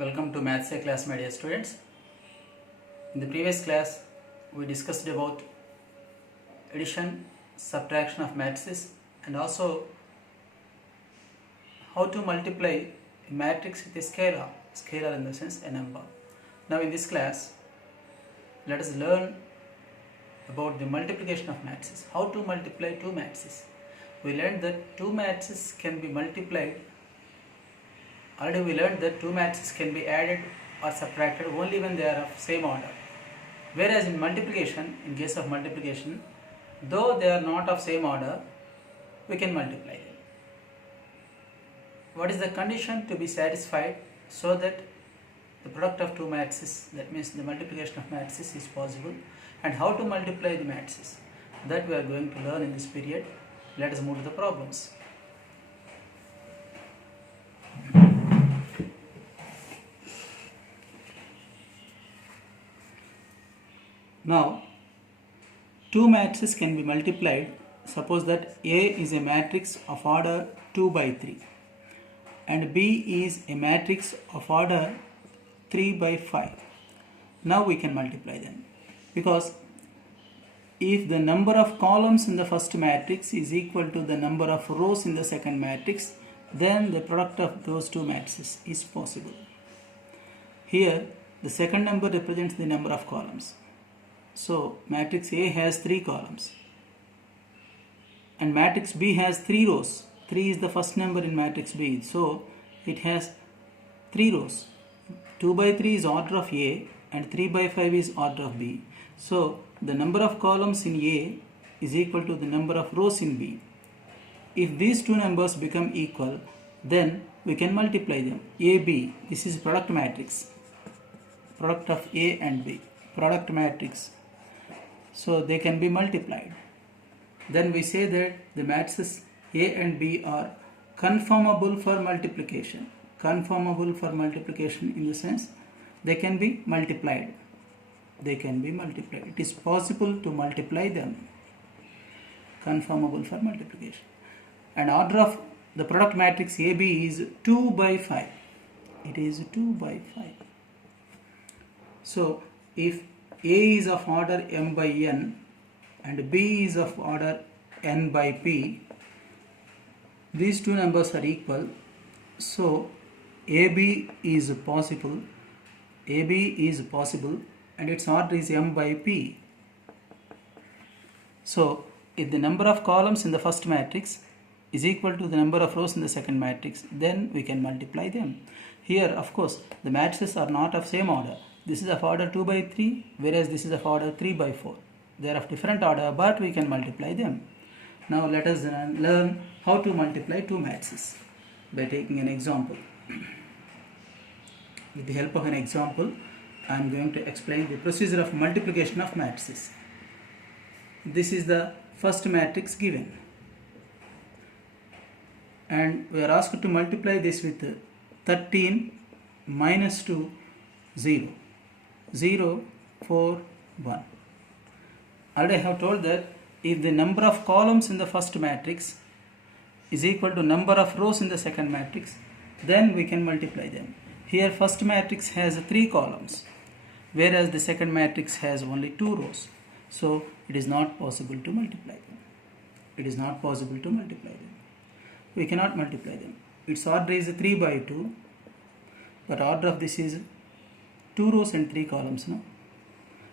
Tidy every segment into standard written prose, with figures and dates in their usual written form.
Welcome to Maths A class, my dear students. In the previous class, we discussed about addition, subtraction of matrices and also how to multiply a matrix with a scalar in the sense a number. Now in this class, let us learn about the multiplication of matrices. How to multiply two matrices. We learned that two matrices can be multiplied. Already we learned that two matrices can be added or subtracted only when they are of same order. Whereas in multiplication, in case of multiplication, though they are not of same order, we can multiply them. What is the condition to be satisfied so that the product of two matrices, that means the multiplication of matrices, is possible, and how to multiply the matrices? That we are going to learn in this period. Let us move to the problems. Now, two matrices can be multiplied. Suppose that A is a matrix of order 2 by 3 and B is a matrix of order 3 by 5. Now we can multiply them, because if the number of columns in the first matrix is equal to the number of rows in the second matrix, then the product of those two matrices is possible. Here the second number represents the number of columns. So matrix A has 3 columns and matrix B has 3 rows. 3 is the first number in matrix B, so it has 3 rows. 2 by 3 is order of A and 3 by 5 is order of B. So the number of columns in A is equal to the number of rows in B. If these two numbers become equal, then we can multiply them. AB, this is product matrix, product of A and B, product matrix. So they can be multiplied. Then we say that the matrices A and B are conformable for multiplication. Conformable for multiplication in the sense they can be multiplied. They can be multiplied. It is possible to multiply them. Conformable for multiplication. And order of the product matrix AB is 2 by 5. It is 2 by 5. So if A is of order m by n and B is of order n by p, these two numbers are equal. So AB is possible. AB is possible and its order is m by p. So if the number of columns in the first matrix is equal to the number of rows in the second matrix, then we can multiply them. Here, of course, the matrices are not of same order. This is of order 2 by 3, whereas this is of order 3 by 4. They are of different order, but we can multiply them. Now let us learn how to multiply two matrices by taking an example. With the help of an example, I am going to explain the procedure of multiplication of matrices. This is the first matrix given, and we are asked to multiply this with 13 minus 2, 0, 0, 4, 1. Already I have told that if the number of columns in the first matrix is equal to number of rows in the second matrix, then we can multiply them. Here first matrix has 3 columns, whereas the second matrix has only 2 rows. So it is not possible to multiply them. It is not possible to multiply them. We cannot multiply them. Its order is 3 by 2, but order of this is 2 rows and 3 columns, no?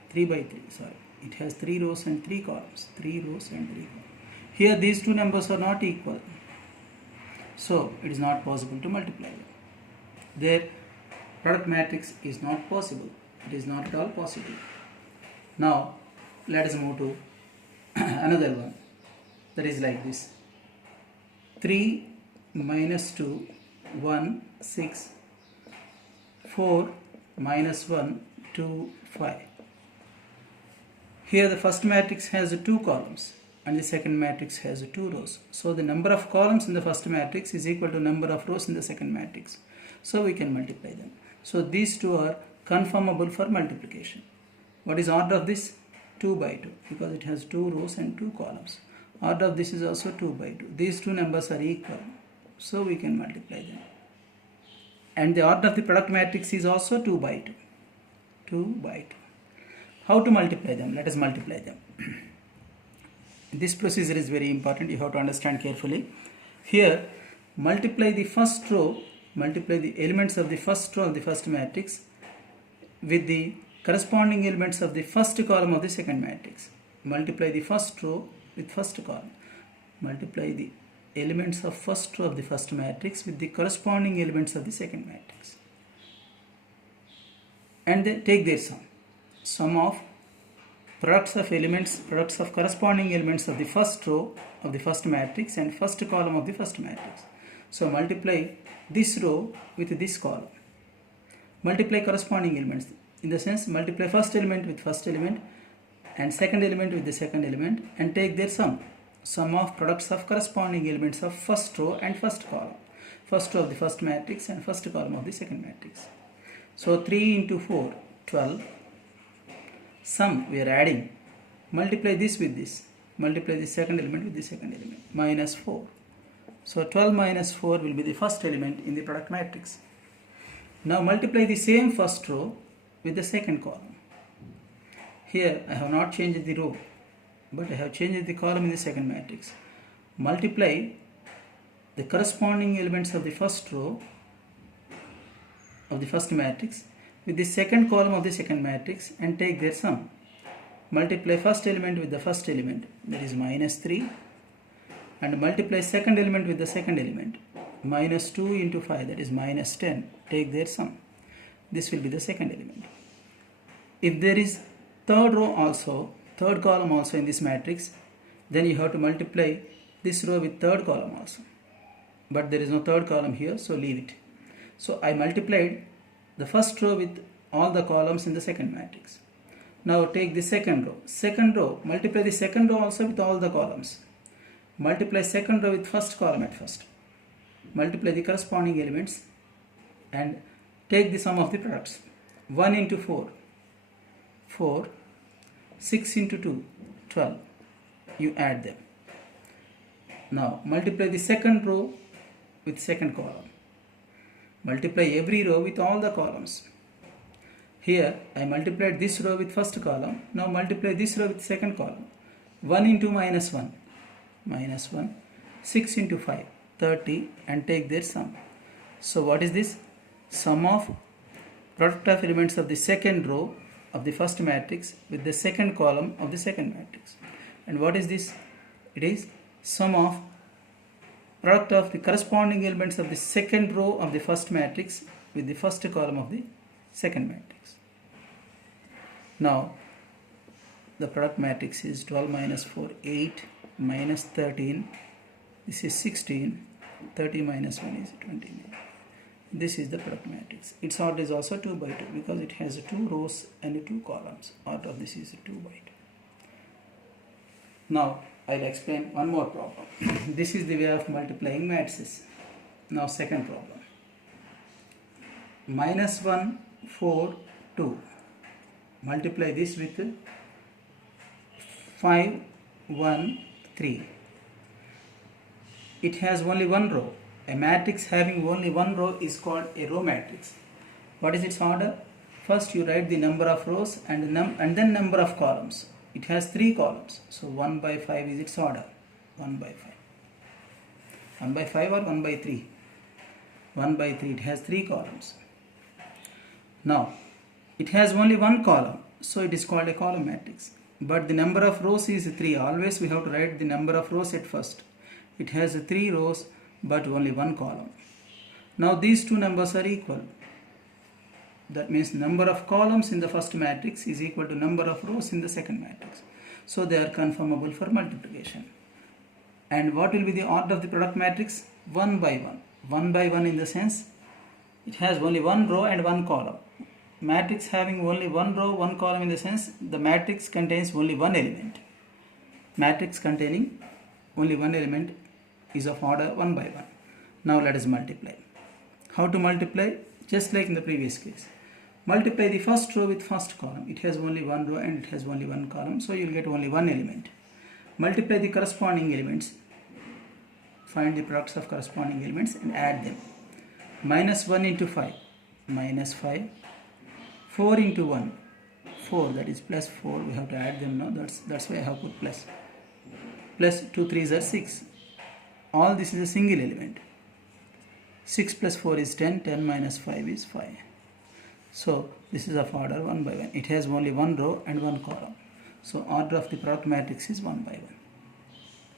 3 by 3, sorry. It has 3 rows and 3 columns. 3 rows and 3 columns. Here these two numbers are not equal. So it is not possible to multiply them. Their product matrix is not possible. It is not at all possible. Now let us move to another one. That is like this. 3 minus 2, 1, 6, 4 minus 1, 2, 5. Here the first matrix has 2 columns and the second matrix has 2 rows. So the number of columns in the first matrix is equal to number of rows in the second matrix. So we can multiply them. So these two are conformable for multiplication. What is order of this? 2 by 2, because it has 2 rows and 2 columns. Order of this is also 2 by 2. These two numbers are equal, so we can multiply them. and the order of the product matrix is also 2 by 2. 2 by 2. How to multiply them? Let us multiply them. This procedure is very important. You have to understand carefully. Here, multiply the first row, multiply the elements of the first row of the first matrix with the corresponding elements of the first column of the second matrix. Multiply the first row with first column. Multiply the elements of first row of the first matrix with the corresponding elements of the second matrix. And then take their sum. Sum of products of elements, products of corresponding elements of the first row of the first matrix and first column of the first matrix. So multiply this row with this column. Multiply corresponding elements. In the sense, multiply first element with first element and second element with the second element and take their sum. Sum of products of corresponding elements of first row and first column. First row of the first matrix and first column of the second matrix. So 3 into 4, 12. Sum we are adding. Multiply this with this. Multiply the second element with the second element. Minus 4. So 12 minus 4 will be the first element in the product matrix. Now multiply the same first row with the second column. Here I have not changed the row, but I have changed the column in the second matrix. Multiply the corresponding elements of the first row of the first matrix with the second column of the second matrix and take their sum. Multiply first element with the first element, that is minus 3, and multiply second element with the second element, minus 2 into 5, that is minus 10. Take their sum. This will be the second element. If there is third row also, third column also in this matrix, then you have to multiply this row with third column also. But there is no third column here, so leave it. So I multiplied the first row with all the columns in the second matrix. Now take the second row. Second row, multiply the second row also with all the columns. Multiply second row with first column at first. Multiply the corresponding elements and take the sum of the products. 1 into 4, 4. 6 into 2, 12. You add them. Now multiply the second row with second column. Multiply every row with all the columns. Here I multiplied this row with first column. Now multiply this row with second column. 1 into minus 1, minus 1. 6 into 5, 30, and take their sum. So what is this? Sum of product of elements of the second row of the first matrix with the second column of the second matrix. And what is this? It is sum of product of the corresponding elements of the second row of the first matrix with the first column of the second matrix. Now the product matrix is 12 minus 4, 8, minus 13, this is 16, 30 minus 1 is 29. This is the product matrix. Its order is also 2 by 2 because it has 2 rows and 2 columns. Order of this is 2 by 2. Now I'll explain one more problem. This is the way of multiplying matrices. Now second problem. Minus 1, 4, 2. Multiply this with 5, 1, 3. It has only one row. A matrix having only one row is called a row matrix. What is its order? First you write the number of rows and then number of columns. It has 3 columns. So 1 by 5 is its order. 1 by 5. 1 by 5 or 1 by 3? 1 by 3. It has 3 columns. Now it has only one column. So it is called a column matrix. But the number of rows is 3. Always we have to write the number of rows at first. It has 3 rows but only one column. Now these two numbers are equal. That means number of columns in the first matrix is equal to number of rows in the second matrix. So they are conformable for multiplication. And what will be the order of the product matrix? 1 by 1. 1 by 1 in the sense it has only one row and one column. Matrix having only one row, one column in the sense the matrix contains only one element. Matrix containing only one element is of order 1 by 1. Now let us multiply. How to multiply? Just like in the previous case. Multiply the first row with first column. It has only one row and it has only one column, so you will get only one element. Multiply the corresponding elements. Find the products of corresponding elements and add them. minus 1 into 5, minus 5, 4 into 1, 4, that is plus 4, we have to add them now, that's why I have put plus. Plus 2 3s are 6. All this is a single element. 6 plus 4 is 10, 10 minus 5 is 5. So this is of order 1 by 1. It has only one row and one column. So order of the product matrix is 1 by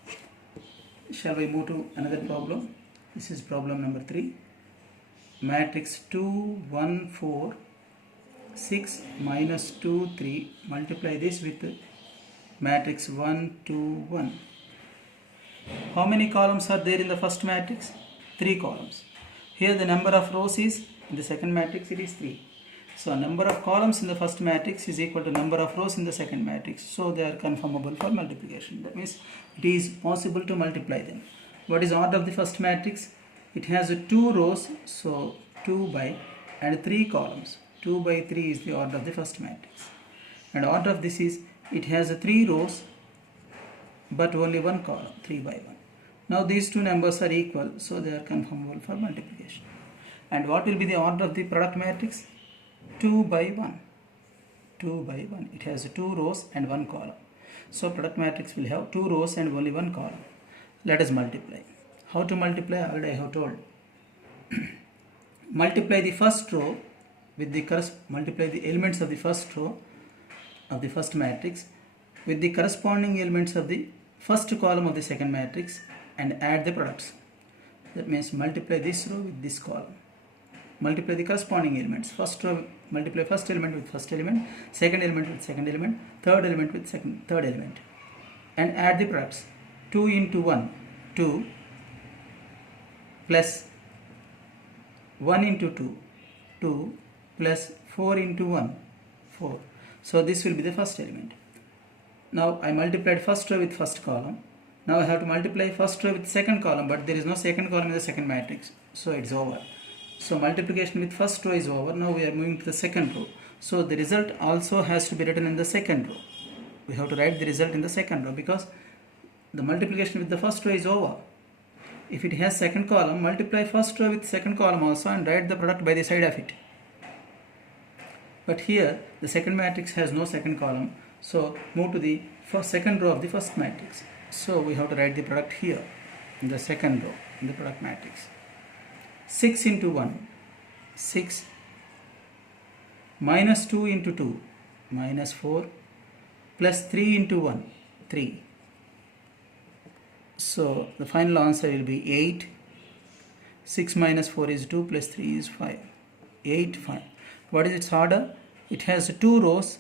1. Shall we move to another problem? This is problem number 3. Matrix 2, 1, 4, 6, minus 2, 3. Multiply this with matrix 1, 2, 1. How many columns are there in the first matrix? 3 columns. Here the number of rows is, in the second matrix it is 3. So number of columns in the first matrix is equal to number of rows in the second matrix. So they are conformable for multiplication. That means it is possible to multiply them. What is order of the first matrix? It has 2 rows, so 2 by and 3 columns. 2 by 3 is the order of the first matrix. And order of this is, it has 3 rows but only 1 column, 3 by 1. Now these two numbers are equal, so they are conformable for multiplication. And what will be the order of the product matrix? 2 by 1. 2 by 1. It has 2 rows and 1 column. So product matrix will have 2 rows and only 1 column. Let us multiply. How to multiply? Already I have told. Multiply the first row with the multiply the elements of the first row of the first matrix with the corresponding elements of the first column of the second matrix and add the products. That means multiply this row with this column. Multiply the corresponding elements. First row, multiply first element with first element, second element with second element, third element with third element, and add the products. 2 into 1, 2, plus 1 into 2, 2, plus 4 into 1, 4. So this will be the first element. Now I multiplied first row with first column. Now I have to multiply first row with second column, but there is no second column in the second matrix, so it's over. So multiplication with first row is over. Now we are moving to the second row. So the result also has to be written in the second row. We have to write the result in the second row because the multiplication with the first row is over. If it has second column, multiply first row with second column also and write the product by the side of it. But here the second matrix has no second column, so move to the second row of the first matrix. So we have to write the product here in the second row in the product matrix. 6 into 1, 6, minus 2 into 2, minus 4, plus 3 into 1, 3. So the final answer will be 8. 6 minus 4 is 2 plus 3 is 5. 8, 5. What is its order? It has 2 rows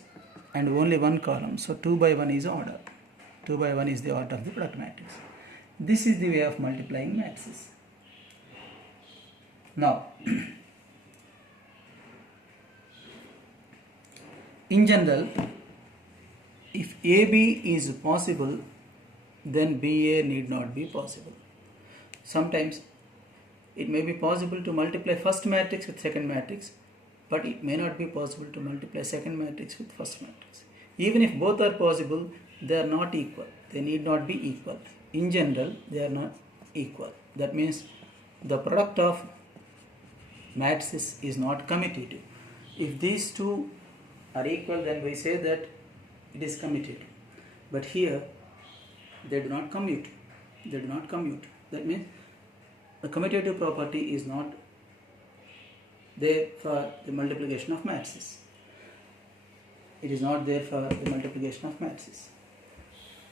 and only 1 column. So 2 by 1 is order. 2 by 1 is the order of the product matrix. This is the way of multiplying matrices. Now, in general, if AB is possible, then BA need not be possible. Sometimes it may be possible to multiply first matrix with second matrix, but it may not be possible to multiply second matrix with first matrix. Even if both are possible, they are not equal. They need not be equal. In general, they are not equal. That means the product of matrices is not commutative. If these two are equal, then we say that it is commutative. But here, they do not commute. They do not commute. That means the commutative property is not there for the multiplication of matrices. It is not there for the multiplication of matrices.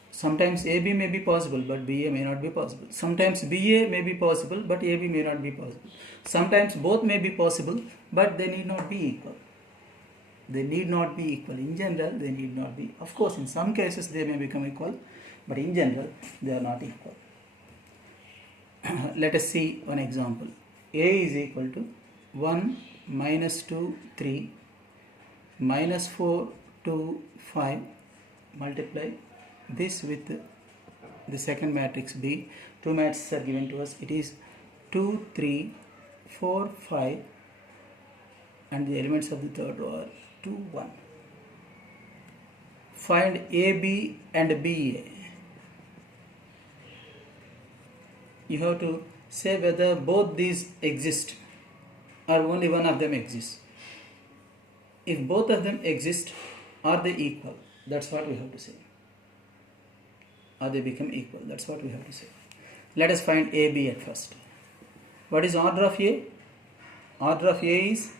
Sometimes AB may be possible, but BA may not be possible. Sometimes BA may be possible, but AB may not be possible. Sometimes both may be possible, but they need not be equal. They need not be equal. In general, they need not be. Of course, in some cases they may become equal, but in general, they are not equal. Let us see one example. A is equal to 1, minus 2, 3, minus 4, 2, 5. Multiply this with the second matrix B. Two matrices are given to us. It is 2, 3, 4, 5, and the elements of the third row are 2, 1. Find AB and BA. You have to say whether both these exist. or only one of them exists. If both of them exist, are they equal? That's what we have to say. Or they become equal. That's what we have to say. Let us find AB at first. What is order of A? Order of A is,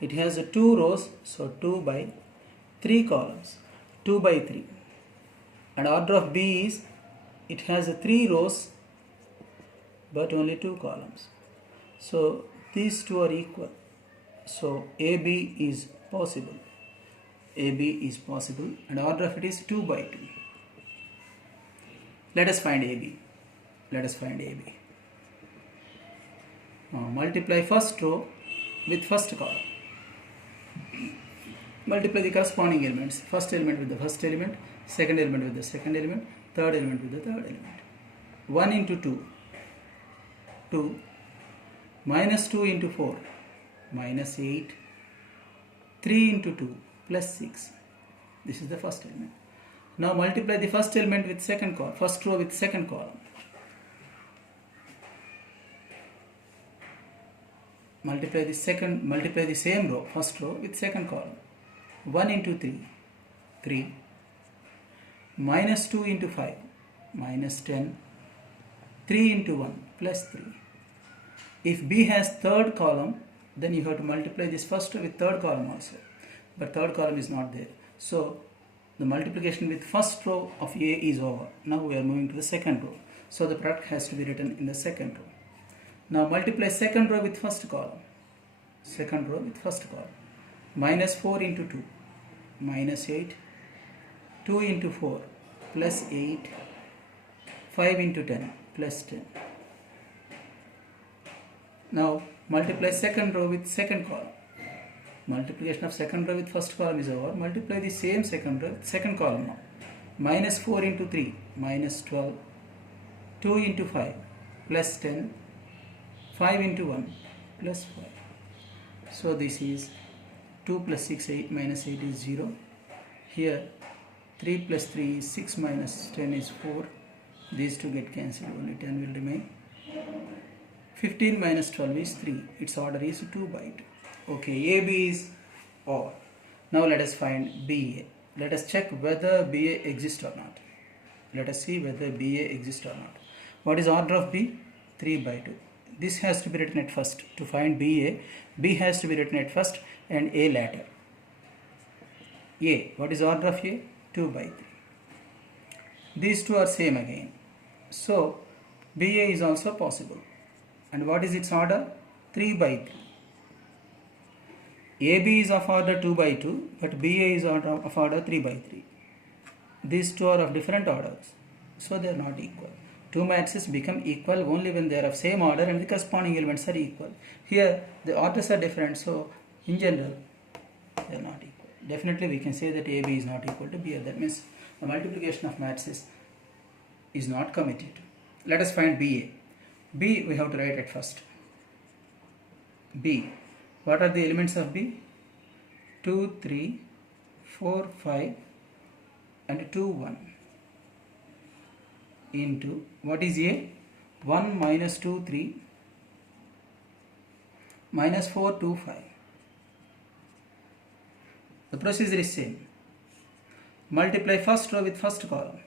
it has 2 rows, so 2 by 3 columns, 2 by 3. And order of B is, it has 3 rows but only 2 columns. So these two are equal. So AB is possible. AB is possible, and order of it is 2 by 2. Let us find AB. Let us find AB. Multiply first row with first column. Multiply the corresponding elements. First element with the first element, second element with the second element, third element with the third element. 1 into 2, 2, minus 2 into 4, minus 8, 3 into 2, plus 6. This is the first element. Now multiply the first element with second column, first row with second column. Multiply the same row, first row with second column. 1 into 3, 3, minus 2 into 5, minus 10, 3 into 1, plus 3. If B has third column, then you have to multiply this first row with third column also. But third column is not there. So the multiplication with first row of A is over. Now we are moving to the second row. So the product has to be written in the second row. Now multiply second row with first column. Second row with first column. Minus 4 into 2, minus 8, 2 into 4, plus 8, 5 into 10, plus 10. Now multiply second row with second column. Multiplication of second row with first column is over. Multiply the same second row with second column now. Minus 4 into 3, minus 12, 2 into 5, plus 10, 5 into 1, plus 5. So this is 2 plus 6, 8, minus 8 is 0. Here 3 plus 3 is 6, minus 10 is 4. These two get cancelled, only 10 will remain. 15 minus 12 is 3. Its order is 2 by 2. Okay, AB is odd. Now let us find BA. Let us check whether BA exists or not. Let us see whether BA exists or not. What is order of B? 3 by 2. This has to be written at first. To find BA, B has to be written at first and A later. A. What is order of A? 2 by 3. These two are same again. So BA is also possible. And what is its order? 3 by 3. AB is of order 2 by 2, but BA is of order 3 by 3. These two are of different orders, so they are not equal. Two matrices become equal only when they are of same order and the corresponding elements are equal. Here the orders are different, so in general they are not equal. Definitely we can say that AB is not equal to BA. That means the multiplication of matrices is not committed. Let us find BA. B we have to write at first. B. What are the elements of B? 2, 3, 4, 5 and 2, 1 into, what is A? 1 minus 2, 3 minus 4, 2, 5. The procedure is same. Multiply first row with first column.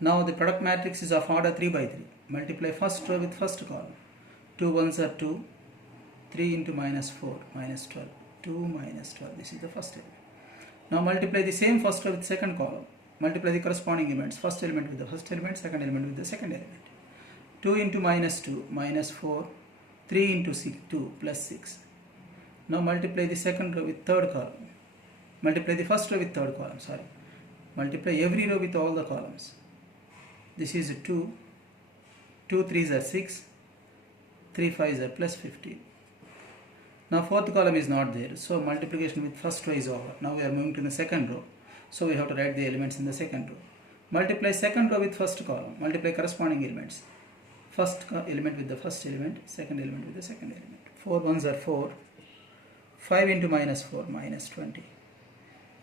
Now the product matrix is of order 3 by 3. Multiply first row with first column. 2 ones are 2. 3 into minus 4, minus 12. 2 minus 12. This is the first element. Now multiply the same first row with second column. Multiply the corresponding elements. First element with the first element, second element with the second element. 2 into minus 2, minus 4. 3 into 6, 2, plus 6. Now multiply the second row with third column. Multiply the first row with third column, sorry. Multiply every row with all the columns. This is 2. 2 3s are 6. 3 5s are plus 15. Now fourth column is not there, so multiplication with first row is over. Now we are moving to the second row, so we have to write the elements in the second row. Multiply second row with first column. Multiply corresponding elements. First element with the first element, second element with the second element. 4 ones are 4. 5 into minus 4, minus 20.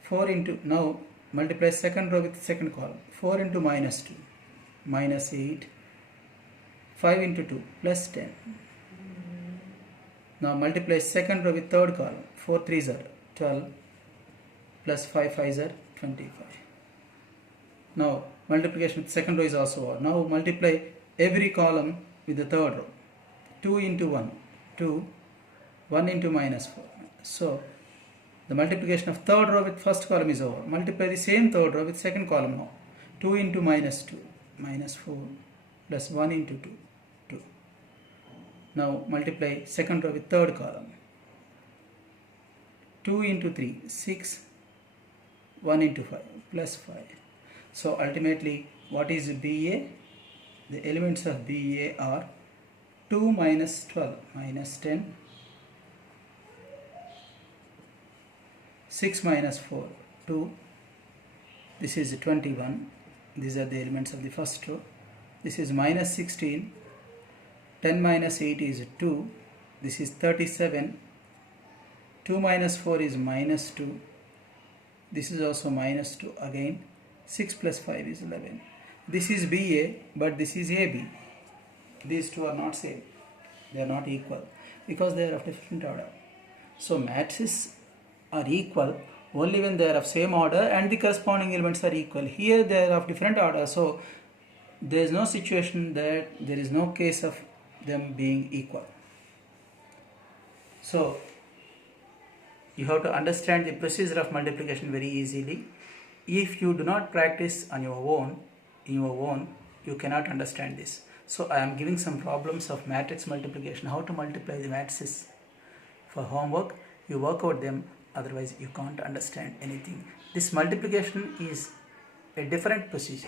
4 into, now multiply second row with second column. 4 into minus 2, minus 8. 5 into 2, plus 10. Now multiply second row with third column. 4 3s are 12 plus 5 5s are 25. Now multiplication with second row is also over. Now multiply every column with the third row. 2 into 1, 2, 1 into minus 4. So the multiplication of third row with first column is over. Multiply the same third row with second column now. 2 into minus 2, minus 4 plus 1 into 2, 2. Now multiply second row with third column. 2 into 3, 6, 1 into 5 plus 5. So ultimately what is BA? The elements of BA are 2 minus 12 minus 10, 6 minus 4, 2, this is 21, these are the elements of the first row, this is minus 16, 10 minus 8 is 2, this is 37, 2 minus 4 is minus 2, this is also minus 2 again, 6 plus 5 is 11. This is BA but this is AB. These two are not same, they are not equal because they are of different order. So matrices are equal only when they are of same order and the corresponding elements are equal. Here they are of different order, so there is no situation that there is no case of them being equal. So you have to understand the procedure of multiplication very easily. If you do not practice on your own, you cannot understand this. So I am giving some problems of matrix multiplication, how to multiply the matrices. For homework, you work out them, otherwise you can't understand anything. This multiplication is a different procedure.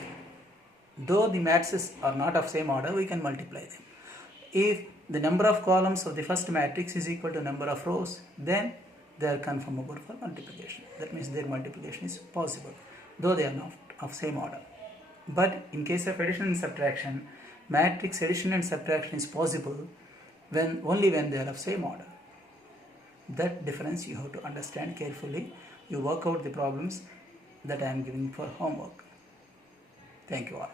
Though the matrices are not of same order, we can multiply them. If the number of columns of the first matrix is equal to number of rows, then they are conformable for multiplication. That means their multiplication is possible, though they are not of same order. But in case of addition and subtraction, matrix addition and subtraction is possible only when they are of same order. That difference you have to understand carefully. You work out the problems that I am giving for homework. Thank you all.